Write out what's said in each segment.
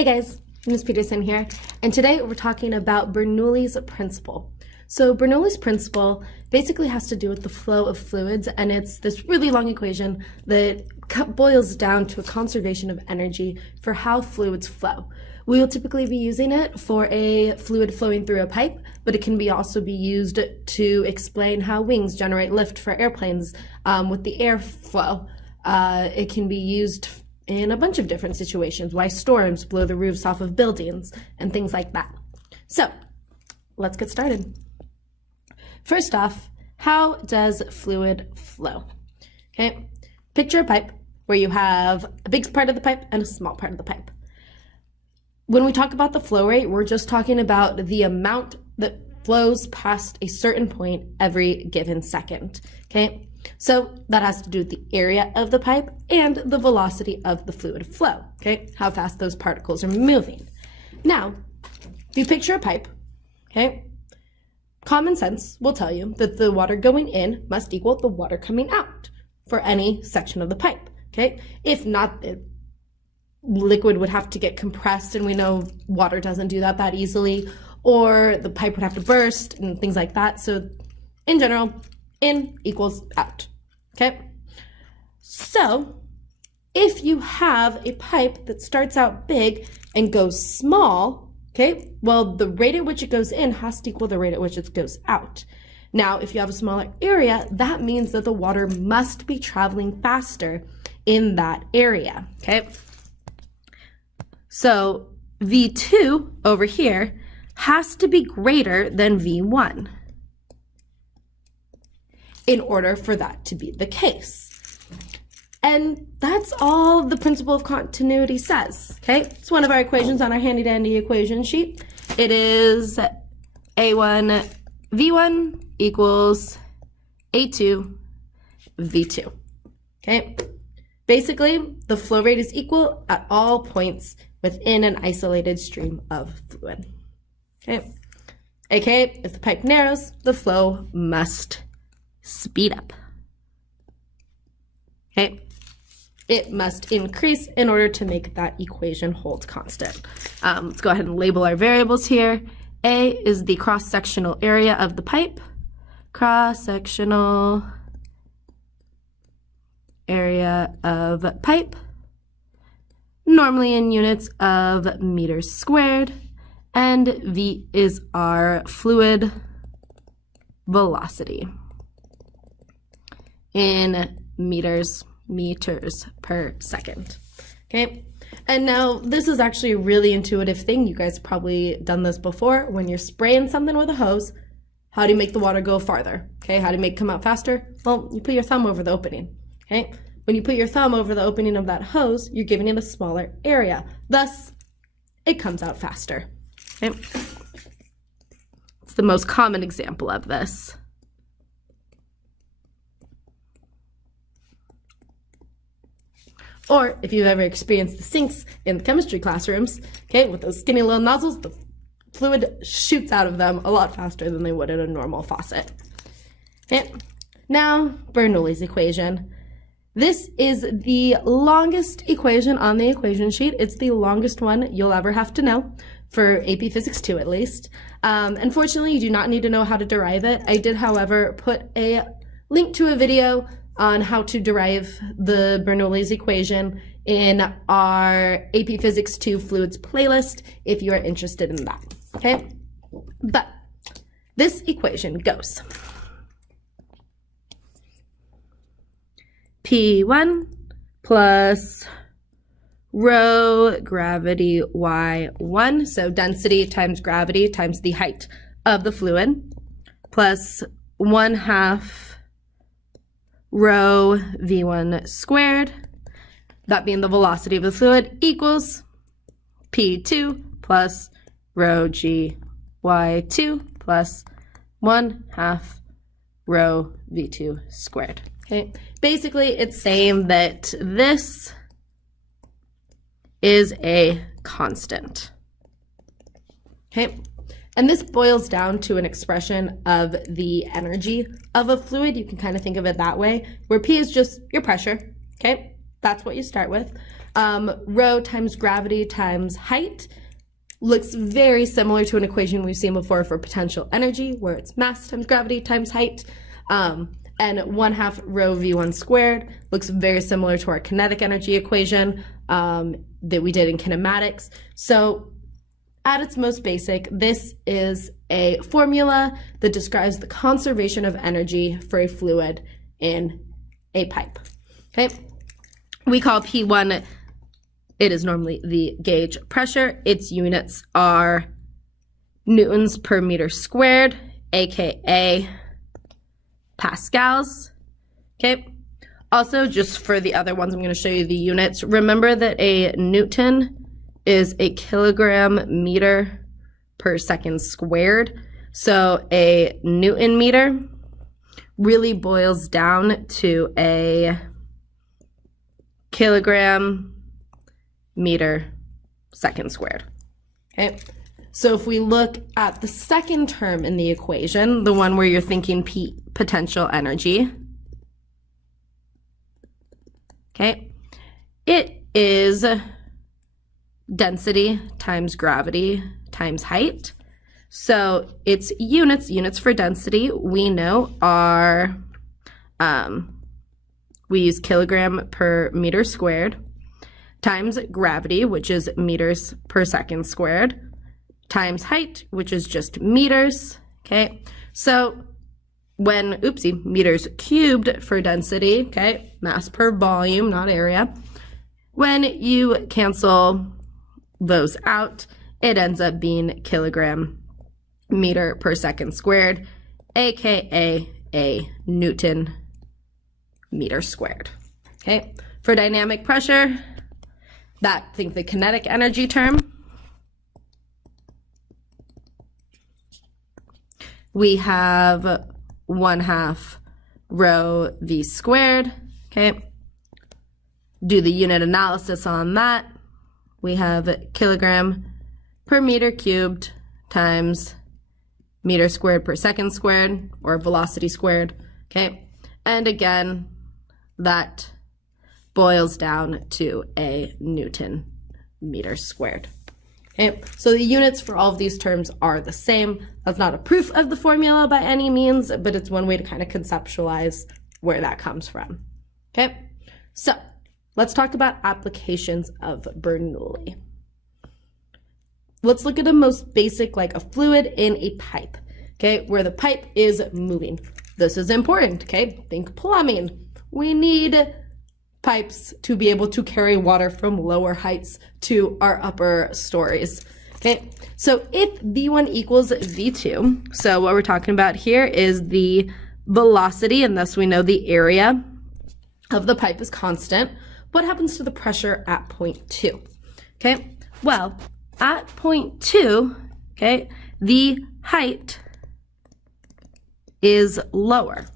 Hey guys, Ms. Peterson here, and today we're talking about Bernoulli's principle. So Bernoulli's principle basically has to do with the flow of fluids, and it's this really long equation that boils down to a conservation of energy for how fluids flow. We will typically be using it for a fluid flowing through a pipe, but it can also be used to explain how wings generate lift for airplanes with the airflow. It can be used in a bunch of different situations, why storms blow the roofs off of buildings and things like that. So let's get started. First off, how does fluid flow? Okay, picture a pipe where you have a big part of the pipe and a small part of the pipe. When we talk about the flow rate, we're just talking about the amount that flows past a certain point every given second, okay? So that has to do with the area of the pipe and the velocity of the fluid flow, okay? How fast those particles are moving. Now, if you picture a pipe, okay, common sense will tell you that the water going in must equal the water coming out for any section of the pipe, okay? If not, the liquid would have to get compressed, and we know water doesn't do that easily, or the pipe would have to burst and things like that. So in general, in equals out, okay? So if you have a pipe that starts out big and goes small, okay, well, the rate at which it goes in has to equal the rate at which it goes out. Now, if you have a smaller area, that means that the water must be traveling faster in that area, okay? So V2 over here has to be greater than V1 in order for that to be the case. And that's all the principle of continuity says, okay? It's one of our equations on our handy-dandy equation sheet. It is A1 V1 equals A2 V2, okay? Basically, the flow rate is equal at all points within an isolated stream of fluid, okay? AKA, if the pipe narrows, the flow must speed up, okay? It must increase in order to make that equation hold constant. Let's go ahead and label our variables here. A is the cross-sectional area of the pipe. Cross-sectional area of pipe, normally in units of meters squared, and V is our fluid velocity in meters per second, okay? And now this is actually a really intuitive thing. You guys have probably done this before. When you're spraying something with a hose, how do you make the water go farther, okay? How do you make it come out faster? Well, you put your thumb over the opening, okay? When you put your thumb over the opening of that hose, you're giving it a smaller area. Thus, it comes out faster, okay? It's the most common example of this. Or if you've ever experienced the sinks in the chemistry classrooms, okay, with those skinny little nozzles, the fluid shoots out of them a lot faster than they would in a normal faucet. Okay. Now, Bernoulli's equation. This is the longest equation on the equation sheet. It's the longest one you'll ever have to know, for AP Physics 2 at least. Unfortunately, you do not need to know how to derive it. I did, however, put a link to a video on how to derive the Bernoulli's equation in our AP Physics 2 Fluids playlist if you are interested in that, okay? But this equation goes P1 plus rho gravity Y1, so density times gravity times the height of the fluid, plus 1/2 rho V1 squared, that being the velocity of the fluid, equals P2 plus rho G Y2 plus 1/2 rho V2 squared, okay? Basically, it's saying that this is a constant, okay? And this boils down to an expression of the energy of a fluid. You can kind of think of it that way, where P is just your pressure, okay? That's what you start with. Rho times gravity times height looks very similar to an equation we've seen before for potential energy, where it's mass times gravity times height. And 1/2 rho v1 squared looks very similar to our kinetic energy equation that we did in kinematics. So at its most basic, this is a formula that describes the conservation of energy for a fluid in a pipe. Okay, we call P1, it is normally the gauge pressure. Its units are newtons per meter squared, aka pascals. Okay, also just for the other ones, I'm going to show you the units. Remember that a newton is a kilogram meter per second squared. So a Newton meter really boils down to a kilogram meter second squared. Okay, so if we look at the second term in the equation, the one where you're thinking potential energy, okay, it is density times gravity times height. So its units for density, we know are, we use kilogram per meter squared, times gravity, which is meters per second squared, times height, which is just meters. Okay, so when, meters cubed for density, okay, mass per volume, not area. When you cancel those out, it ends up being kilogram meter per second squared, aka a Newton meter squared. Okay, for dynamic pressure, think the kinetic energy term, we have 1/2 rho v squared. Okay, do the unit analysis on that. We have kilogram per meter cubed times meter squared per second squared, or velocity squared. Okay, and again, that boils down to a Newton meter squared. Okay, so the units for all of these terms are the same. That's not a proof of the formula by any means, but it's one way to kind of conceptualize where that comes from. Okay, so let's talk about applications of Bernoulli. Let's look at the most basic, like a fluid in a pipe, okay, where the pipe is moving. This is important, okay? Think plumbing. We need pipes to be able to carry water from lower heights to our upper stories, okay? So if V1 equals V2, so what we're talking about here is the velocity, and thus we know the area of the pipe is constant. What happens to the pressure at point 2? Okay, well, at point 2, okay, the height is lower.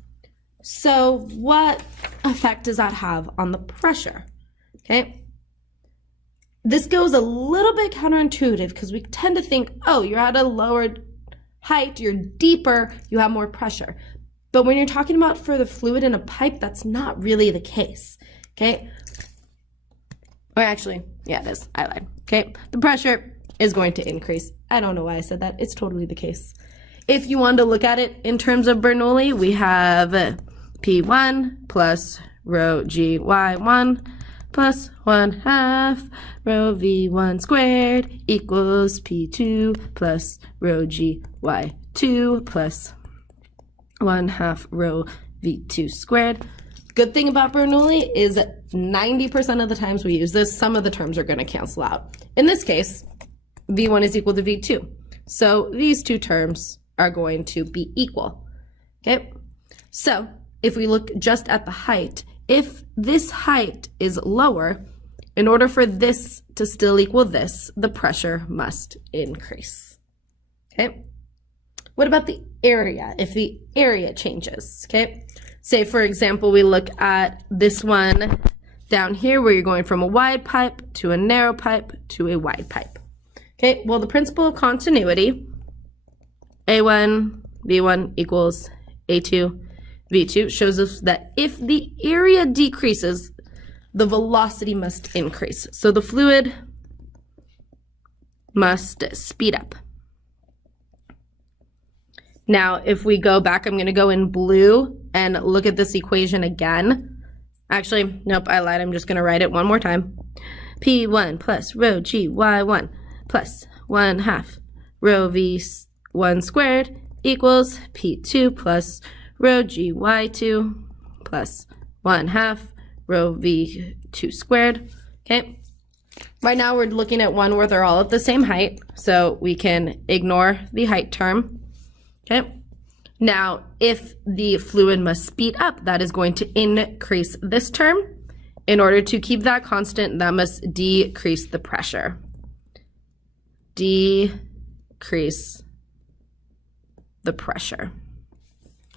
So what effect does that have on the pressure? Okay, this goes a little bit counterintuitive because we tend to think, oh, you're at a lower height, you're deeper, you have more pressure. But when you're talking about for the fluid in a pipe, that's not really the case, okay? Or actually, yeah, it is, I lied, okay? The pressure is going to increase. I don't know why I said that, it's totally the case. If you wanted to look at it in terms of Bernoulli, we have P1 plus rho Gy1 plus 1/2 rho V1 squared equals P2 plus rho Gy2 plus 1/2 rho V2 squared. Good thing about Bernoulli is that 90% of the times we use this, some of the terms are going to cancel out. In this case, V1 is equal to V2. So these two terms are going to be equal. Okay, so if we look just at the height, if this height is lower, in order for this to still equal this, the pressure must increase. Okay, what about the area? If the area changes, okay, say for example, we look at this one down here where you're going from a wide pipe to a narrow pipe to a wide pipe. Okay, well, the principle of continuity, A1 V1 equals A2 V2, shows us that if the area decreases, the velocity must increase. So the fluid must speed up. Now, if we go back, I'm going to go in blue and look at this equation again. Actually, nope, I lied. I'm just going to write it one more time. P1 plus rho gy1 plus 1/2 rho v1 squared equals P2 plus rho gy2 plus 1/2 rho v2 squared. Okay. Right now we're looking at one where they're all at the same height, so we can ignore the height term. Okay. Now, if the fluid must speed up, that is going to increase this term. In order to keep that constant, that must decrease the pressure. Decrease the pressure.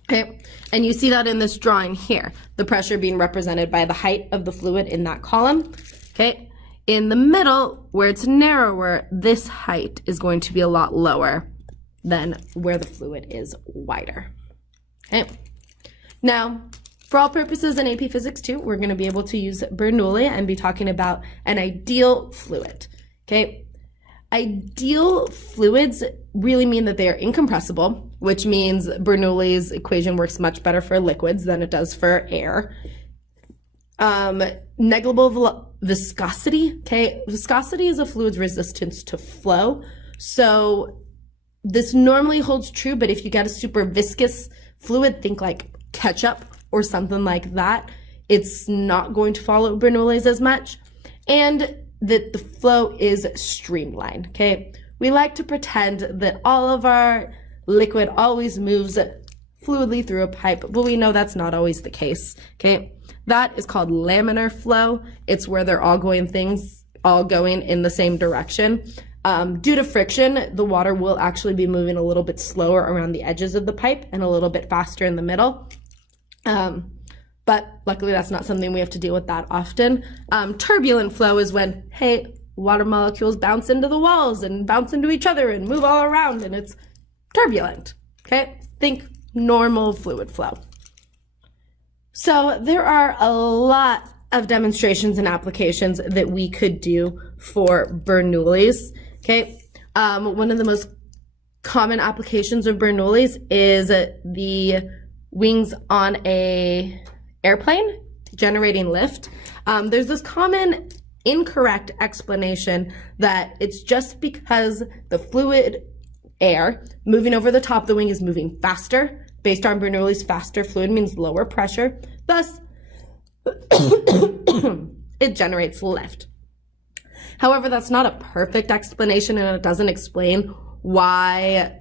Okay, and you see that in this drawing here, the pressure being represented by the height of the fluid in that column. Okay, in the middle, where it's narrower, this height is going to be a lot lower than where the fluid is wider. Okay, now, for all purposes in AP Physics 2, we're going to be able to use Bernoulli and be talking about an ideal fluid. Okay, ideal fluids really mean that they are incompressible, which means Bernoulli's equation works much better for liquids than it does for air. Negligible viscosity. Okay, viscosity is a fluid's resistance to flow. So this normally holds true, but if you get a super viscous fluid, think like ketchup or something like that, it's not going to follow Bernoulli's as much. And that the flow is streamlined, okay? We like to pretend that all of our liquid always moves fluidly through a pipe, but we know that's not always the case, okay? That is called laminar flow. It's where they're all going in the same direction. Due to friction, the water will actually be moving a little bit slower around the edges of the pipe and a little bit faster in the middle. But luckily that's not something we have to deal with that often. Turbulent flow is when, hey, water molecules bounce into the walls and bounce into each other and move all around, and it's turbulent, okay? Think normal fluid flow. So there are a lot of demonstrations and applications that we could do for Bernoulli's, okay? One of the most common applications of Bernoulli's is the wings on a airplane generating lift. There's this common incorrect explanation that it's just because the fluid air moving over the top of the wing is moving faster. Based on Bernoulli's, faster fluid means lower pressure. Thus, it generates lift. However, that's not a perfect explanation, and it doesn't explain why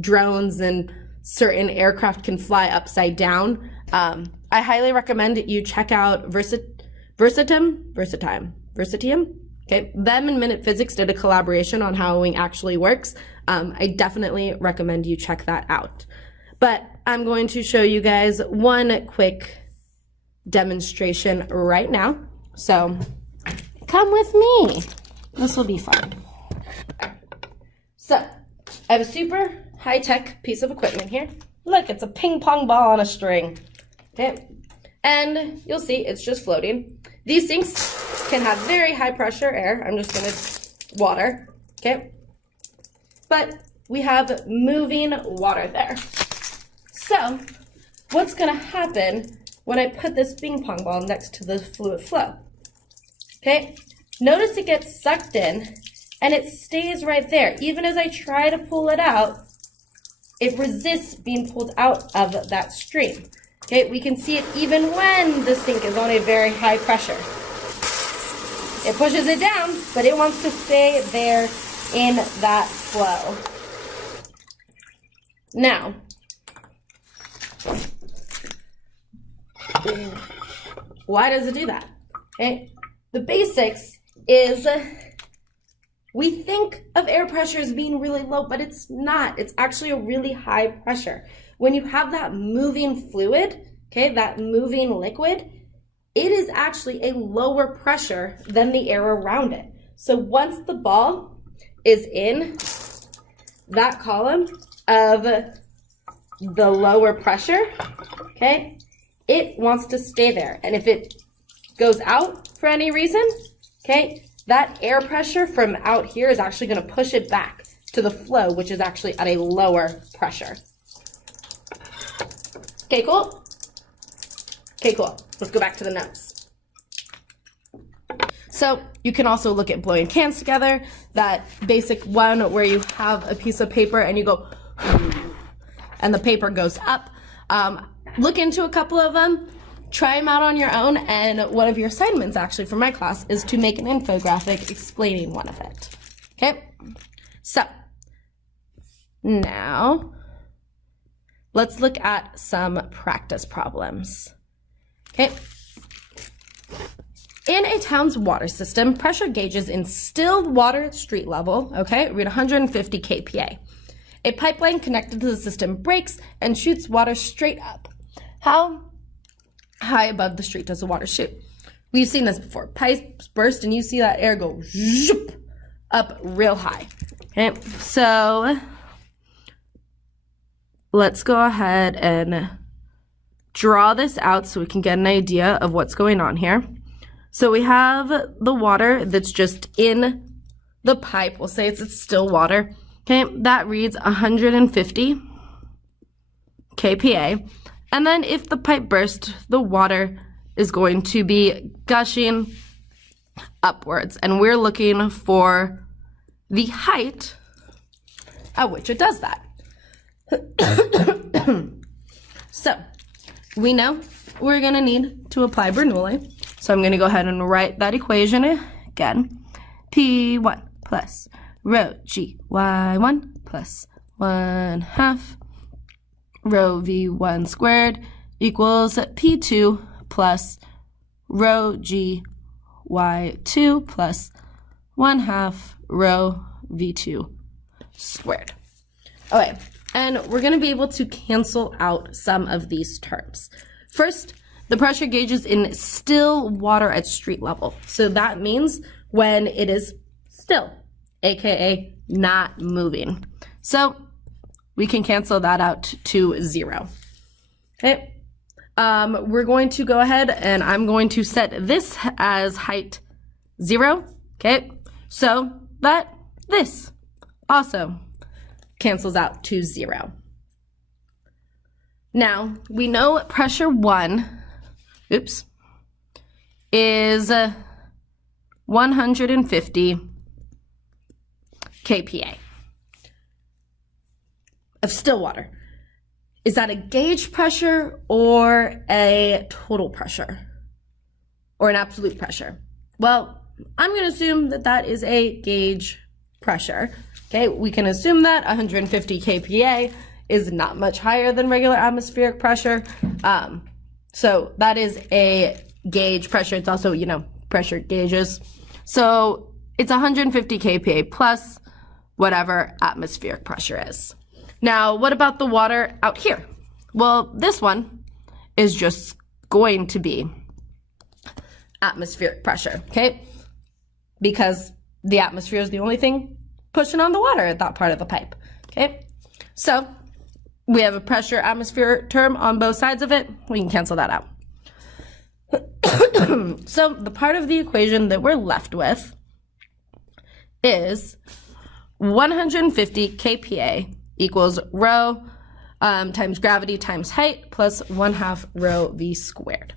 drones and certain aircraft can fly upside down. I highly recommend you check out Versatium. Okay, them and Minute Physics did a collaboration on how a wing actually works. I definitely recommend you check that out. But I'm going to show you guys one quick demonstration right now. So come with me. This will be fun. So I have a super high-tech piece of equipment here. Look, it's a ping pong ball on a string. Okay, and you'll see it's just floating. These things can have very high pressure air. I'm just gonna water, okay? But we have moving water there. So what's gonna happen when I put this ping pong ball next to the fluid flow? Okay, notice it gets sucked in and it stays right there. Even as I try to pull it out, it resists being pulled out of that stream. Okay, we can see it even when the sink is on a very high pressure. It pushes it down, but it wants to stay there in that flow. Now, why does it do that? Okay, the basics is we think of air pressure as being really low, but it's not. It's actually a really high pressure. When you have that moving fluid, okay, that moving liquid, it is actually a lower pressure than the air around it. So once the ball is in that column of the lower pressure, okay, it wants to stay there. And if it goes out for any reason, okay, that air pressure from out here is actually going to push it back to the flow, which is actually at a lower pressure. Okay, cool? Okay, cool. Let's go back to the notes. So you can also look at blowing cans together, that basic one where you have a piece of paper and you go, and the paper goes up. Look into a couple of them, try them out on your own, and one of your assignments actually for my class is to make an infographic explaining one of it. Okay, so now let's look at some practice problems. Okay. In a town's water system, pressure gauges in still water at street level, okay, read 150 kPa. A pipeline connected to the system breaks and shoots water straight up. How high above the street does the water shoot? We've seen this before. Pipes burst and you see that air go zoop up real high. Okay, so let's go ahead and draw this out so we can get an idea of what's going on here. So we have the water that's just in the pipe. We'll say it's still water. Okay, that reads 150 kPa. And then if the pipe burst, the water is going to be gushing upwards. And we're looking for the height at which it does that. So we know we're going to need to apply Bernoulli. So I'm going to go ahead and write that equation again. P1 plus rho g y1 plus 1/2 rho v1 squared equals P2 plus rho g y2 plus 1/2 rho v2 squared. Okay, and we're going to be able to cancel out some of these terms. First, the pressure gauge is in still water at street level. So that means when it is still, aka not moving. So we can cancel that out to 0. Okay. We're going to go ahead and I'm going to set this as height 0. Okay. So that this also cancels out to 0. Now we know pressure 1 is 150 kPa of still water. Is that a gauge pressure or a total pressure or an absolute pressure? Well, I'm going to assume that that is a gauge pressure. Okay, we can assume that 150 kPa is not much higher than regular atmospheric pressure. So that is a gauge pressure. It's also, pressure gauges. So it's 150 kPa plus whatever atmospheric pressure is. Now, what about the water out here? Well, this one is just going to be atmospheric pressure, okay? Because the atmosphere is the only thing pushing on the water at that part of the pipe, okay? So we have a pressure atmosphere term on both sides of it. We can cancel that out. So the part of the equation that we're left with is 150 kPa equals rho times gravity times height plus 1/2 rho v squared.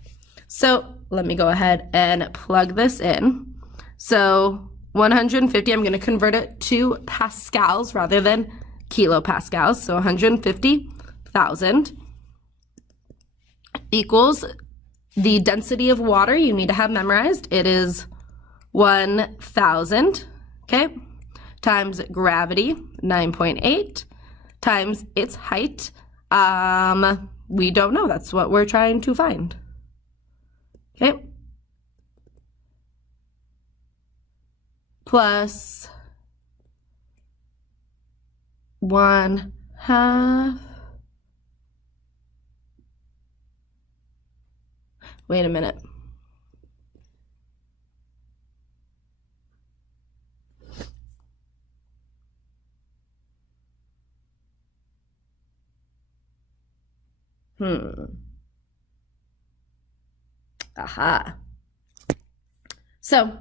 So let me go ahead and plug this in. So 150, I'm going to convert it to pascals rather than kilopascals. So 150,000 equals the density of water you need to have memorized. It is 1,000, okay, times gravity, 9.8, times its height. We don't know. That's what we're trying to find. Okay. Plus 1/2. Wait a minute. Aha. So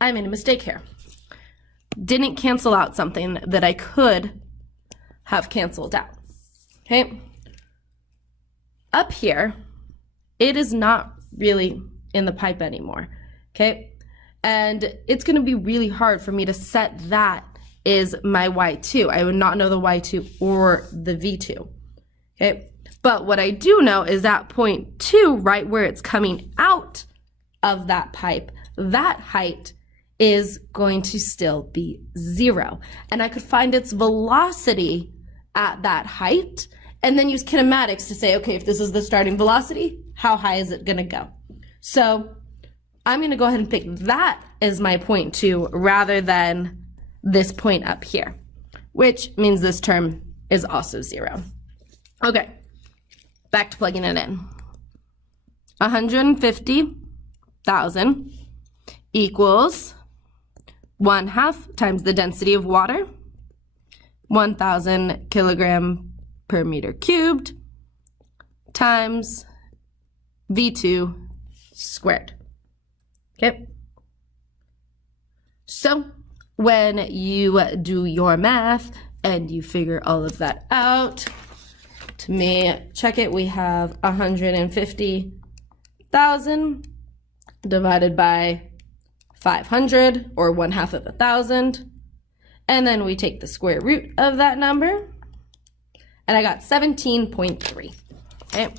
I made a mistake here. Didn't cancel out something that I could have canceled out. Okay? Up here, it is not really in the pipe anymore. Okay? And it's going to be really hard for me to set that as my Y2. I would not know the Y2 or the V2. Okay? But what I do know is that point 2, right where it's coming out of that pipe, that height is going to still be 0. And I could find its velocity at that height and then use kinematics to say, okay, if this is the starting velocity, how high is it going to go? So I'm going to go ahead and pick that as my point 2 rather than this point up here, which means this term is also 0. Okay, back to plugging it in. 150,000 equals 1/2 times the density of water, 1,000 kilogram per meter cubed, times V2 squared. Okay? So when you do your math and you figure all of that out, to me, check it, we have 150,000 divided by 500, or 1/2 of 1,000, and then we take the square root of that number, and I got 17.3. Okay,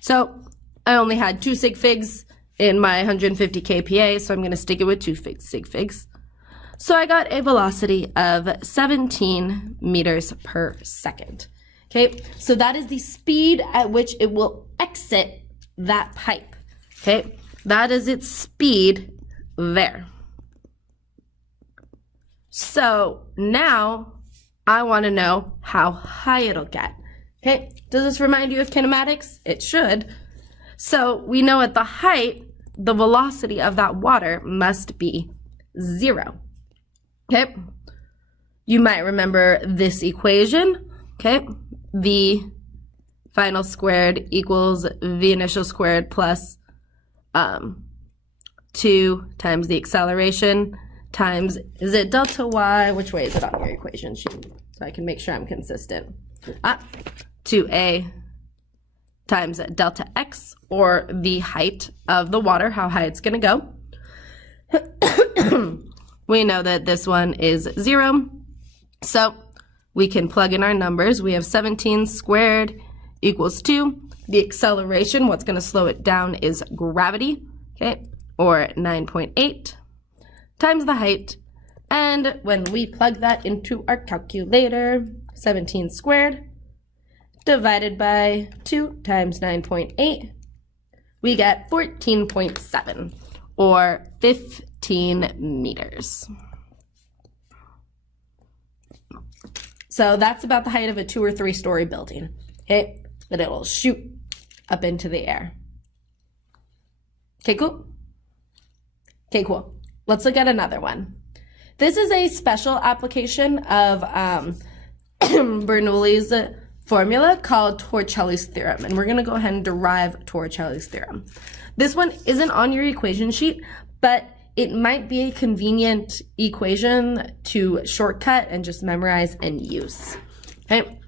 so I only had 2 sig figs in my 150 kPa, so I'm going to stick it with 2 sig figs. So I got a velocity of 17 meters per second. Okay, so that is the speed at which it will exit that pipe. Okay, that is its speed there. So now I want to know how high it'll get. Okay, does this remind you of kinematics? It should. So we know at the height, the velocity of that water must be 0. Okay, you might remember this equation. Okay, V final squared equals V initial squared plus 2 times the acceleration times, is it delta y? Which way is it on your equation sheet? So I can make sure I'm consistent. 2a times delta x, or the height of the water, how high it's going to go. We know that this one is 0. So we can plug in our numbers. We have 17 squared equals 2. The acceleration, what's going to slow it down, is gravity. Okay, or 9.8 times the height. And when we plug that into our calculator, 17 squared divided by 2 times 9.8, we get 14.7, or 15 meters. So that's about the height of a 2 or 3 story building, okay, that it will shoot up into the air. Okay, cool? Okay, cool. Let's look at another one. This is a special application of Bernoulli's formula called Tortellis Theorem, and we're going to go ahead and derive Tortellis Theorem. This one isn't on your equation sheet, but it might be a convenient equation to shortcut and just memorize and use. Okay?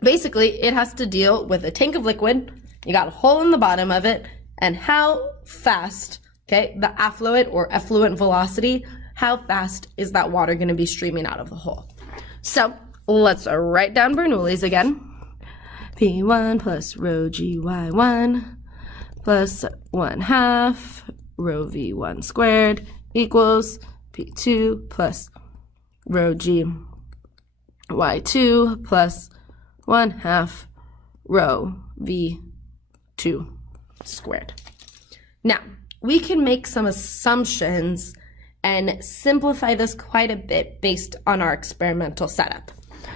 Basically, it has to deal with a tank of liquid. You got a hole in the bottom of it, and how fast, okay, the affluent or effluent velocity, how fast is that water going to be streaming out of the hole? So let's write down Bernoulli's again. P1 plus rho gy1 plus 1/2 rho v1 squared equals P2 plus rho gy2 plus 1/2 rho v2 squared. Now, we can make some assumptions and simplify this quite a bit based on our experimental setup.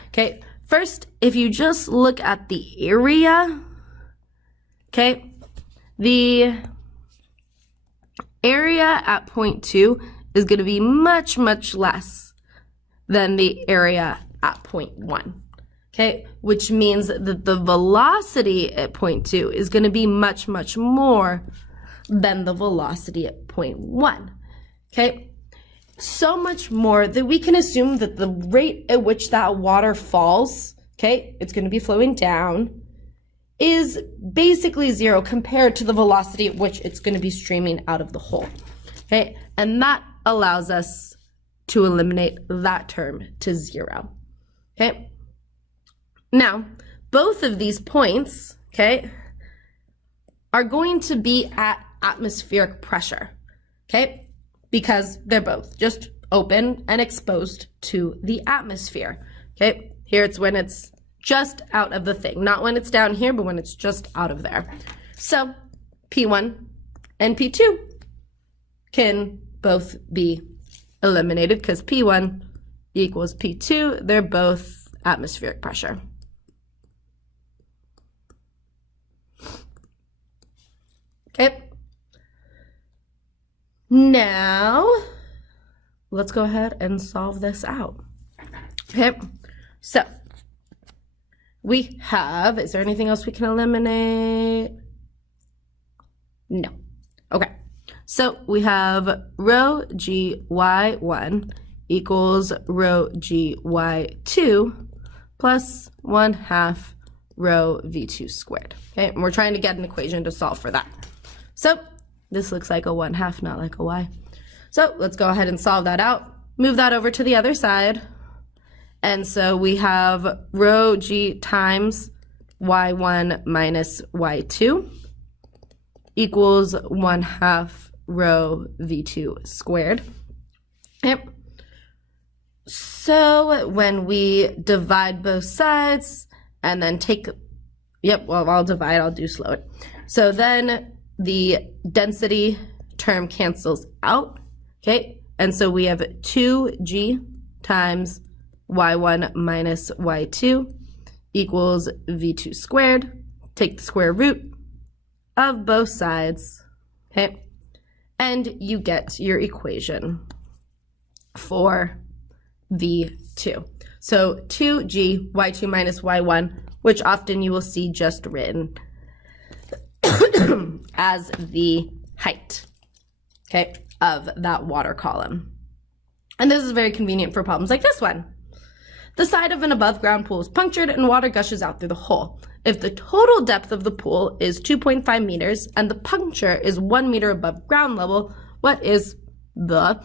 Okay, first, if you just look at the area, okay, the area at point 2 is going to be much, much less than the area at point 1. Okay, which means that the velocity at point 2 is going to be much, much more than the velocity at point 1. Okay? So much more that we can assume that the rate at which that water falls, okay, it's going to be flowing down, is basically 0 compared to the velocity at which it's going to be streaming out of the hole. Okay? And that allows us to eliminate that term to 0. Okay? Now, both of these points, okay, are going to be at atmospheric pressure, okay, because they're both just open and exposed to the atmosphere, okay? Here it's when it's just out of the thing, not when it's down here, but when it's just out of there. So P1 and P2 can both be eliminated because P1 equals P2. They're both atmospheric pressure. Okay. Now, let's go ahead and solve this out. Okay. So, we have, is there anything else we can eliminate? No. Okay. So, we have rho gy1 equals rho gy2 plus 1/2 rho v2 squared. Okay, and we're trying to get an equation to solve for that. So this looks like a 1/2, not like a y. So let's go ahead and solve that out. Move that over to the other side. And so we have rho g times y1 minus y2 equals 1/2 rho v2 squared. Yep. So when we divide both sides and then take, I'll divide, I'll do slow it. So then the density term cancels out, okay? And so we have 2g times y1 minus y2 equals v2 squared. Take the square root of both sides, okay? And you get your equation for v2. So 2g, y2 minus y1, which often you will see just written as the height, okay, of that water column. And this is very convenient for problems like this one. The side of an above ground pool is punctured and water gushes out through the hole. If the total depth of the pool is 2.5 meters and the puncture is 1 meter above ground level, what is the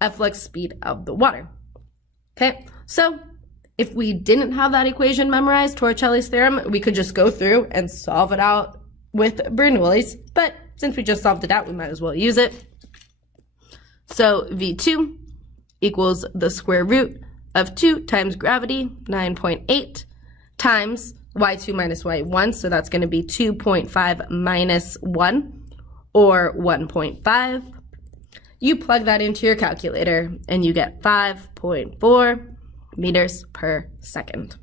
efflux speed of the water? Okay, so if we didn't have that equation memorized, Tortellis Theorem, we could just go through and solve it out with Bernoulli's, but since we just solved it out, we might as well use it. So V2 equals the square root of 2 times gravity, 9.8, times y2 minus y1, so that's going to be 2.5 minus 1, or 1.5. You plug that into your calculator, and you get 5.4 meters per second.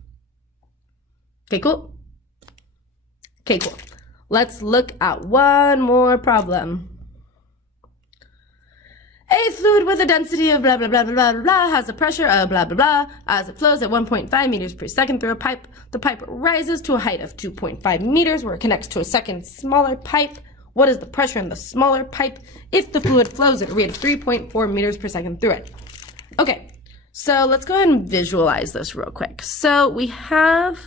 Okay, cool? Okay, cool. Let's look at one more problem. A fluid with a density of blah, blah, blah, blah, blah, blah, has a pressure of blah, blah, blah. As it flows at 1.5 meters per second through a pipe, the pipe rises to a height of 2.5 meters where it connects to a second smaller pipe. What is the pressure in the smaller pipe if the fluid flows at a rate of 3.4 meters per second through it? Okay, so let's go ahead and visualize this real quick. So we have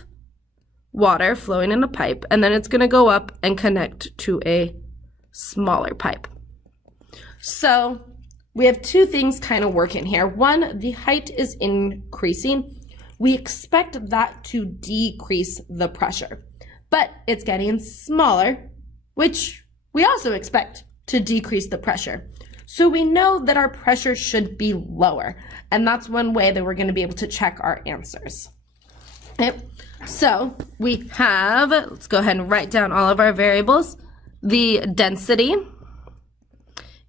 water flowing in a pipe, and then it's going to go up and connect to a smaller pipe. So we have two things kind of working here. One, the height is increasing. We expect that to decrease the pressure, but it's getting smaller, which we also expect to decrease the pressure. So we know that our pressure should be lower, and that's one way that we're going to be able to check our answers. Okay. So we have, let's go ahead and write down all of our variables. The density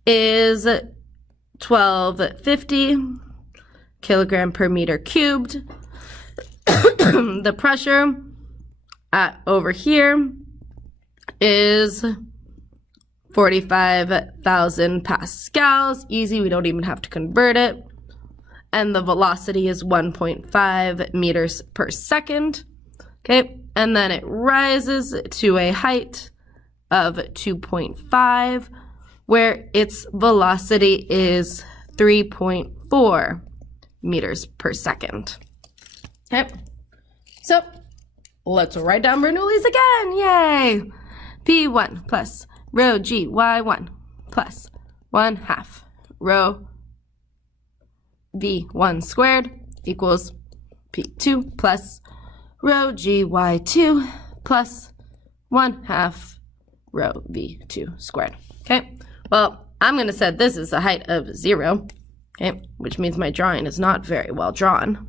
is 1250 kilogram per meter cubed. The pressure over here is 45,000 pascals. Easy, we don't even have to convert it. And the velocity is 1.5 meters per second. Okay, and then it rises to a height of 2.5, where its velocity is 3.4 meters per second. Okay, so let's write down Bernoulli's again. Yay! P1 plus rho g y1 plus 1/2 rho v1 squared equals P2 plus rho g y2 plus 1/2 rho v2 squared. Okay, well, I'm going to set this as a height of 0, okay, which means my drawing is not very well drawn.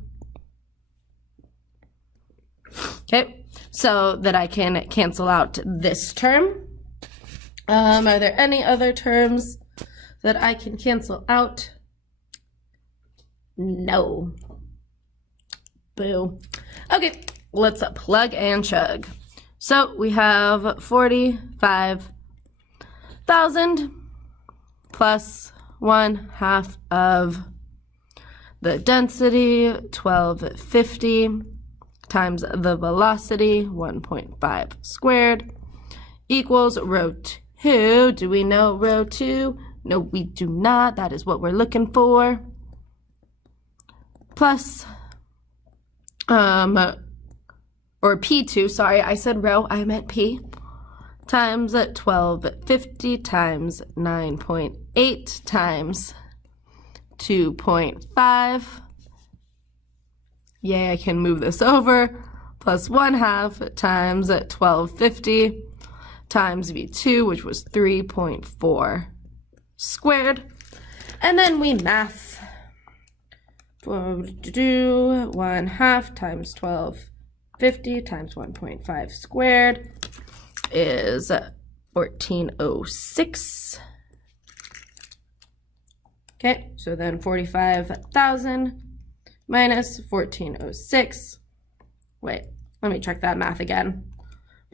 Okay, so that I can cancel out this term. Are there any other terms that I can cancel out? No. Boo. Okay, let's plug and chug. So we have 45,000 plus 1/2 of the density, 1250, times the velocity, 1.5 squared, equals rho 2. Do we know rho 2? No, we do not. That is what we're looking for. Plus, or P2, sorry, I said rho, I meant P, times 1250 times 9.8 times 2.5. Yay, I can move this over. Plus 1/2 times 1250 times V2, which was 3.4 squared. And then we math. 1/2 times 1250 times 1.5 squared is 1406. Okay, so then 45,000 minus 1406. Wait, let me check that math again.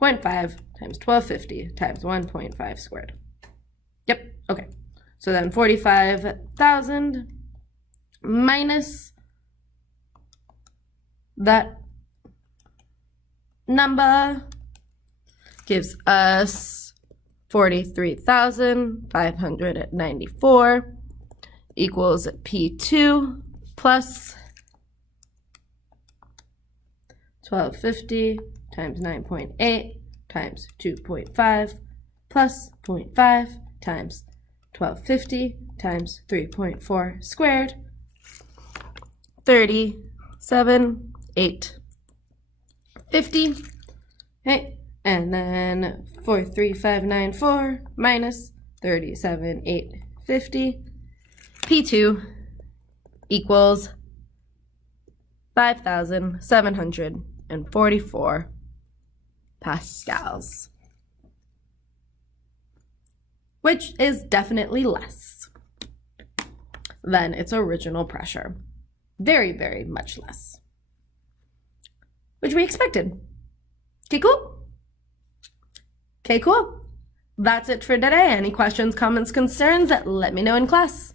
0.5 times 1250 times 1.5 squared. Yep, okay. So then 45,000 minus that number gives us 43,594 equals P2 plus 1250 times 9.8 times 2.5 plus 0.5 times 1250 times 3.4 squared, 37,850. Okay, and then 43594 minus 37,850. P2 equals 5,744 pascals, which is definitely less than its original pressure. Very, very much less, which we expected. Okay, cool? Okay, cool. That's it for today. Any questions, comments, concerns? Let me know in class.